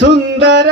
ಸುಂದರ